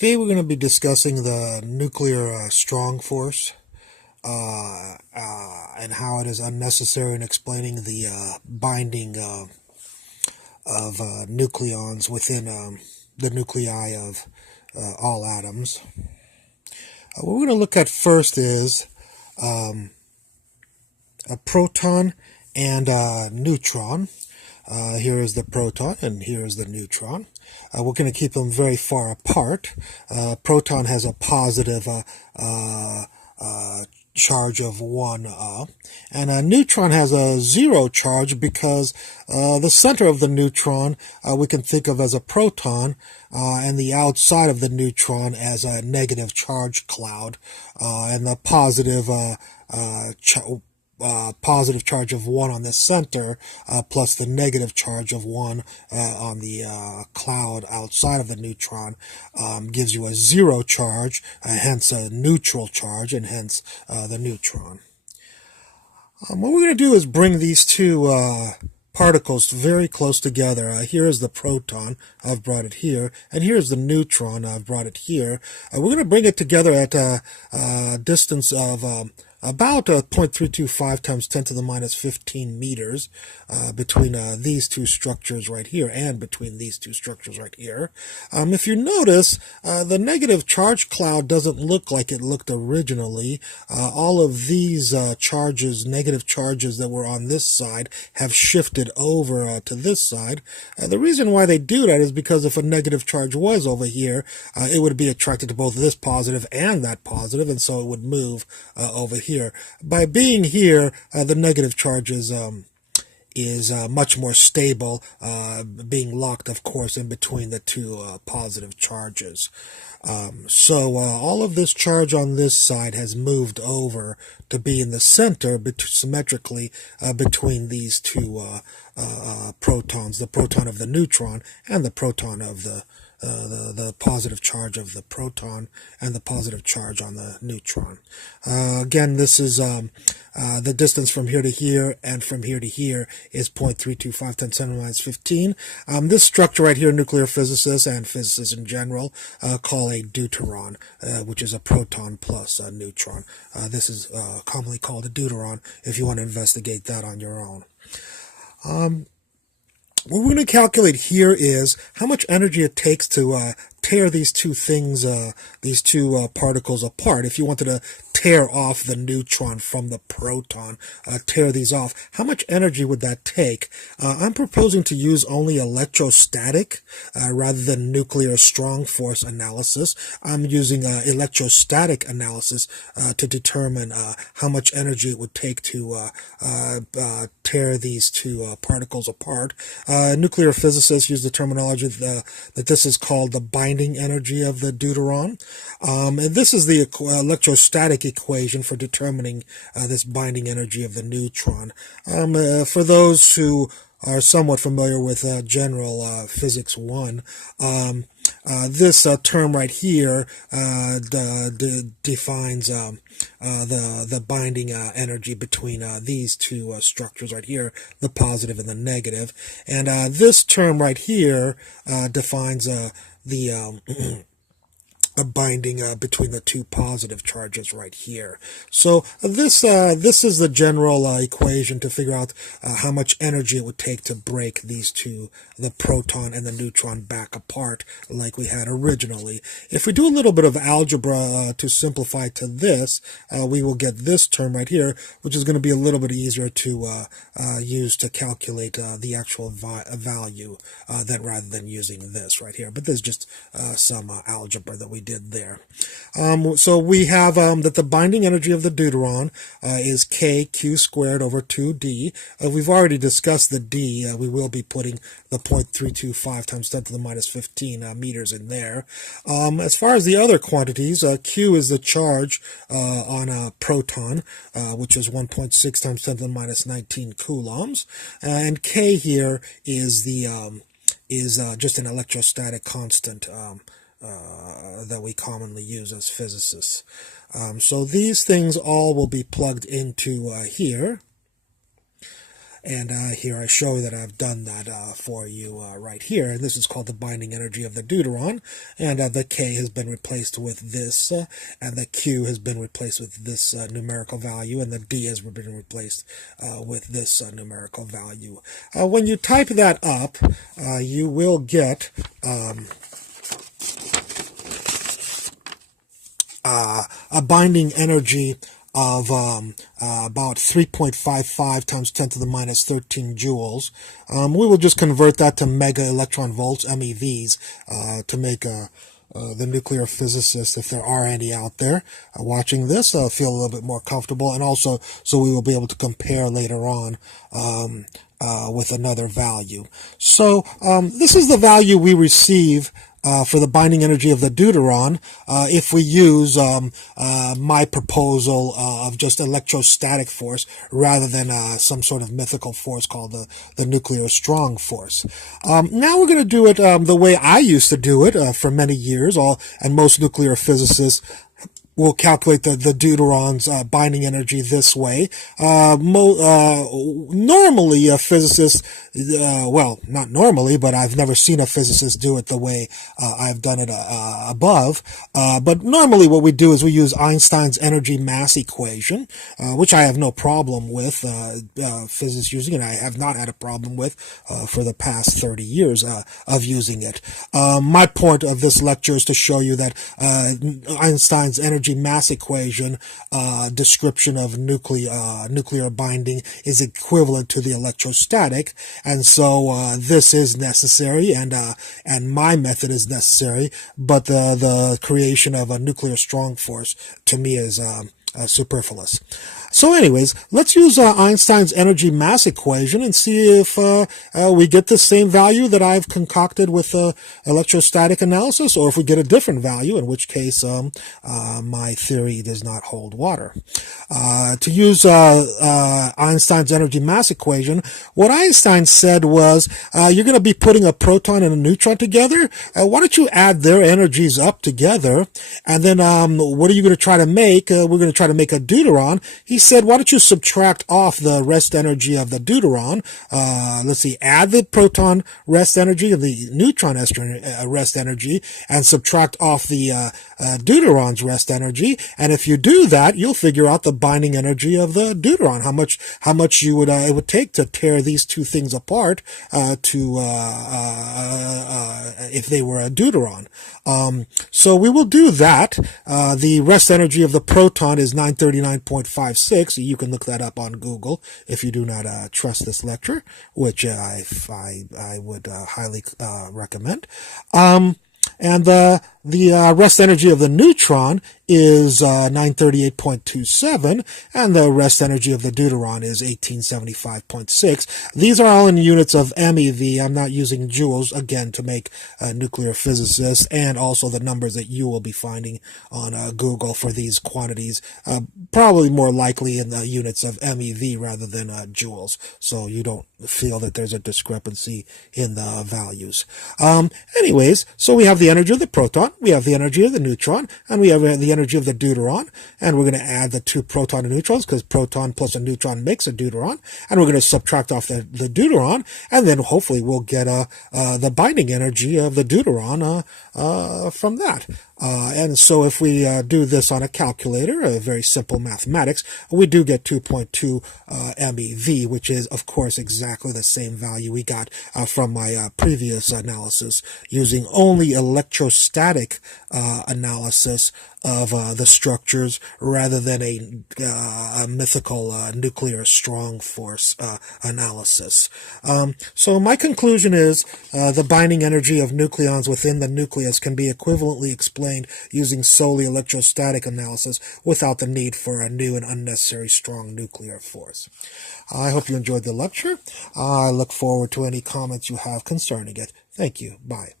Today we're going to be discussing the nuclear strong force and how it is unnecessary in explaining the binding of nucleons within the nuclei of all atoms. What we're going to look at first is a proton and a neutron. Here is the proton and here is the neutron. We're going to keep them very far apart. Proton has a positive charge of 1, and a neutron has a 0 charge because the center of the neutron we can think of as a proton, and the outside of the neutron as a negative charge cloud, and the positive charge of 1 on the center, plus the negative charge of 1 on the cloud outside of the neutron, gives you a 0 charge, hence a neutral charge, and hence the neutron. What we're going to do is bring these two particles very close together. Here is the proton, I've brought it here, and here's the neutron, I've brought it here. We're going to bring it together at a distance of about 0.325 times 10 to the minus 15 meters between these two structures right here and between these two structures right here. If you notice, the negative charge cloud doesn't look like it looked originally. All of these charges, negative charges that were on this side, have shifted over to this side. The reason why they do that is because if a negative charge was over here, it would be attracted to both this positive and that positive, and so it would move over here. By being here, the negative charge is much more stable, being locked, of course, in between the two positive charges. So all of this charge on this side has moved over to be in the center, symmetrically between these two protons, the proton of the neutron and the proton of the positive charge of the proton and the positive charge on the neutron. Again, this is the distance from here to here and from here to here is 0.325 10 to the minus 15. This structure right here, nuclear physicists and physicists in general call a deuteron, which is a proton plus a neutron. This is commonly called a deuteron if you want to investigate that on your own. What we're going to calculate here is how much energy it takes to tear these two things, these two particles apart. If you wanted to tear off the neutron from the proton, tear these off, how much energy would that take? I'm proposing to use only electrostatic rather than nuclear strong force analysis. I'm using electrostatic analysis to determine how much energy it would take to tear these two particles apart. Nuclear physicists use the terminology that this is called the binding energy of the deuteron. And this is the electrostatic equation for determining this binding energy of the neutron. For those who are somewhat familiar with general physics 1, this term right here defines the binding energy between these two structures right here, the positive and the negative. And this term right here defines the binding between the two positive charges right here. So this is the general equation to figure out how much energy it would take to break these two, the proton and the neutron, back apart like we had originally. If we do a little bit of algebra to simplify to this, we will get this term right here, which is going to be a little bit easier to use to calculate the actual value rather than using this right here. But there's just some algebra that we did there. So we have that the binding energy of the deuteron is kq squared over 2d. We've already discussed the d. We will be putting the 0.325 times 10 to the minus 15 meters in there. As far as the other quantities, q is the charge on a proton, which is 1.6 times 10 to the minus 19 coulombs, and k here is the just an electrostatic constant that we commonly use as physicists. So these things all will be plugged into here. And here I show that I've done that for you right here. And this is called the binding energy of the deuteron. And the K has been replaced with this, and the Q has been replaced with this numerical value, and the D has been replaced with this numerical value. When you type that up, you will get a binding energy of about 3.55 times 10 to the minus 13 joules. We will just convert that to mega electron volts, MEVs, to make the nuclear physicists, if there are any out there watching this, feel a little bit more comfortable, and also so we will be able to compare later on with another value. So this is the value we receive for the binding energy of the deuteron if we use my proposal of just electrostatic force rather than some sort of mythical force called the nuclear strong force. Now we're going to do it the way I used to do it for many years, and most nuclear physicists will calculate the deuteron's binding energy this way. Normally, a physicist, well, not normally, but I've never seen a physicist do it the way I've done it above. But normally what we do is we use Einstein's energy mass equation, which I have no problem with physicists using, and I have not had a problem with for the past 30 years of using it. My point of this lecture is to show you that Einstein's energy mass equation description of nuclear binding is equivalent to the electrostatic, and so this is necessary, and my method is necessary, but the creation of a nuclear strong force to me is superfluous. So anyways, let's use Einstein's energy mass equation and see if we get the same value that I've concocted with electrostatic analysis, or if we get a different value, in which case my theory does not hold water. To use Einstein's energy mass equation, what Einstein said was, you're going to be putting a proton and a neutron together. Why don't you add their energies up together, and then what are you going to try to make? We're going to try to make a deuteron. He said, why don't you subtract off the rest energy of the deuteron? Let's see, add the proton rest energy and the neutron rest energy, and subtract off the deuteron's rest energy. And if you do that, you'll figure out the binding energy of the deuteron. How much you would it would take to tear these two things apart if they were a deuteron. So we will do that. The rest energy of the proton is 939.56. You can look that up on Google if you do not trust this lecture, which I would highly recommend. And the rest energy of the neutron is 938.27, and the rest energy of the deuteron is 1875.6. These are all in units of MeV. I'm not using joules, again, to make nuclear physicists, and also the numbers that you will be finding on Google for these quantities, probably more likely in the units of MeV rather than joules, so you don't feel that there's a discrepancy in the values. Anyways, so we have the energy of the proton, we have the energy of the neutron, and we have the energy of the deuteron, and we're going to add the two proton and neutrons, because proton plus a neutron makes a deuteron, and we're going to subtract off the deuteron, and then hopefully we'll get the binding energy of the deuteron from that. And so if we do this on a calculator, a very simple mathematics, we do get 2.2 MeV, which is, of course, exactly the same value we got from my previous analysis using only electrostatic analysis of the structures rather than a mythical nuclear strong force analysis. So my conclusion is the binding energy of nucleons within the nucleus can be equivalently explained using solely electrostatic analysis without the need for a new and unnecessary strong nuclear force. I hope you enjoyed the lecture. I look forward to any comments you have concerning it. Thank you. Bye.